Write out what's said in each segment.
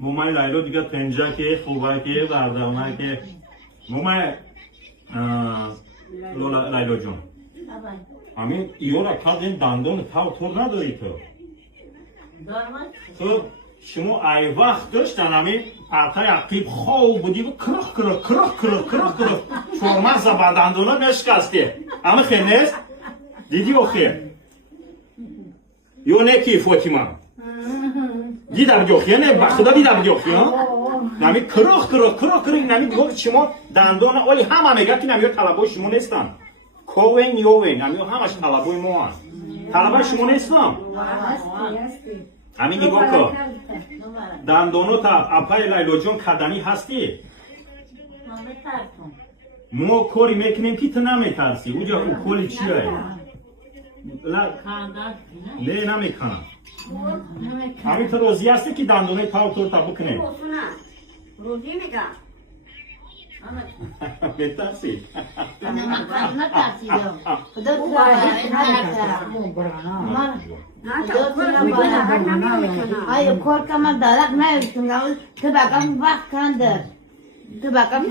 مومای لایلو دیگه پنجه که خوبه که بردارمه که مومای لایلو جون همین ایو را کردین دندون تا طور نداری تو تو شما ای وقت داشتن همین پرتای عقیب خواب بودی و کرخ کرخ کرخ کرخ کرخ کرخ چورمغز با دندونا نشکستی همه خیلی نیست؟ دیدی و خیلی یو نکی فاطمه دیدم جوخیه نه بخدا دیدم جوخیه نمی کرخ کرخ کرخ کرخ نمی گفت شما دندونا ولی همه میگه که نمی طلبای شما نیستن کوین یوین نمی همش طلبای ما هست طلبای شما نیستن همین نگاه کن دندونو تا اپای لایلو جون کدنی هستی ما کاری میکنیم که تو نمیترسی اوجا او کلی چیه نه نمیکنم همین تو روزی هستی که دندونه تا طور تا بکنیم روزی میگم میترسی آیا کار که من درک نمیتونم تو بگم وقت کنده تو بگم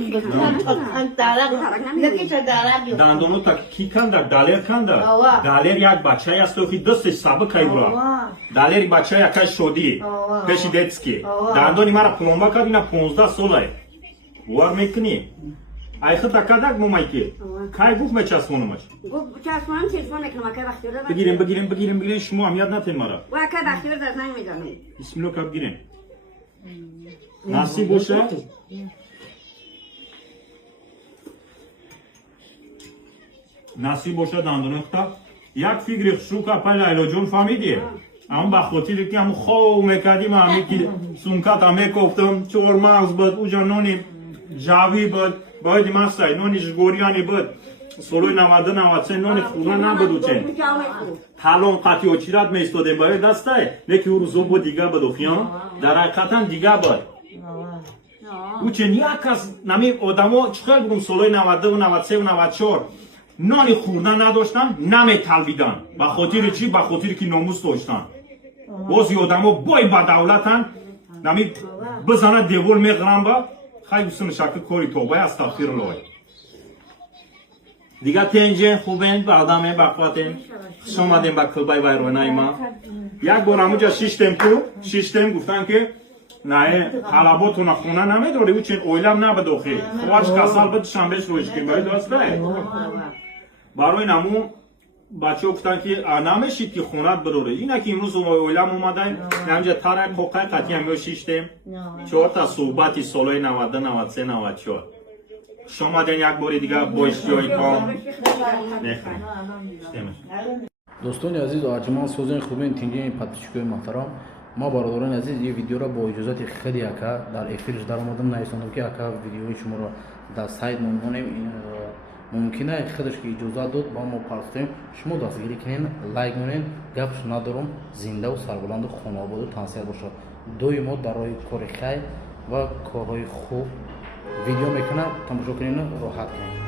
درک نکیشه درک دندونو تا کی کنده دالر کنده دالر یک بچه است و دستش سابق کهی برا دالر بچه یکش شدی پیش دیتسکی دندونی مرا پلومبا کردی نه 15 ساله وار میکنی ای خطا کدک مومای که کای گفت مچسمونمش گفت چشمانم تلفن نکنم که وقتی رو بگیریم شما هم یاد نتین مرا و که وقتی رو زنگ میزنم بسم الله که بگیریم نصیب باشه نصیب باشه دندون خطا یک فکر شو که پای لایلو جون فهمیدی اما بخاطر که هم خواه میکردیم همی که سونکت هم میکفتم چورمغز بود اوجا نونی جاوی بود باید مخصای نونی جگوریانی بود سلوی 90-93 نونی خونه نبودو چند تلون قطعی و چیرات میستادیم باید دسته نکی او روزو بود دیگه بود خیان در حقیقتا دیگه بود او چند یک کس نمی آدمو چقدر بگم سلوی 92 و 93 و 94 نانی خوردن نداشتن نمی تلبیدن بخاطر چی؟ بخاطر که ناموس داشتن بازی آدمو بای با دولتن نمی بزنه دیوال میغرم با خیلی بسن شکل کاری توبه از تغفیر الله دیگه تنجه خوبین بعدامه بقواتین خوش آمدین با کلبای ویرونای ما یک بار همونجا شیشتم گفتن که نه طلباتون خونه نمیداری او چین اویلم نبدوخی خواهش کسال بود شنبهش رویش که باید داسته برای نمو بچه گفتن که نمیشید که خونت بروره اینه که امروز اویلم اومدن همجا ترک خوقه قطعی همیو شیشتیم 4 تا صحبتی سالای 90 93 94 شما دین یک باری دیگه با اشتیایی کام نخواهیم دوستان عزیز و ارجمند سوزن خوبین تینجه پتشکوی محترم ما برادران عزیز این ویدیو را با اجازت خیلی اکا در افیرش در آمدم نیستانم که اکا ویدیوی شما را در سایت مونیم ممکنه خودش که اجازه داد با ما پرستیم شما دستگیری کنین لایک کنین گپش ندارم زنده و سربلند خانه آباد و تنسیق باشد دوی ما در راه کار خیر و کارهای خوب ویدیو میکنم تماشا کنین راحت کنین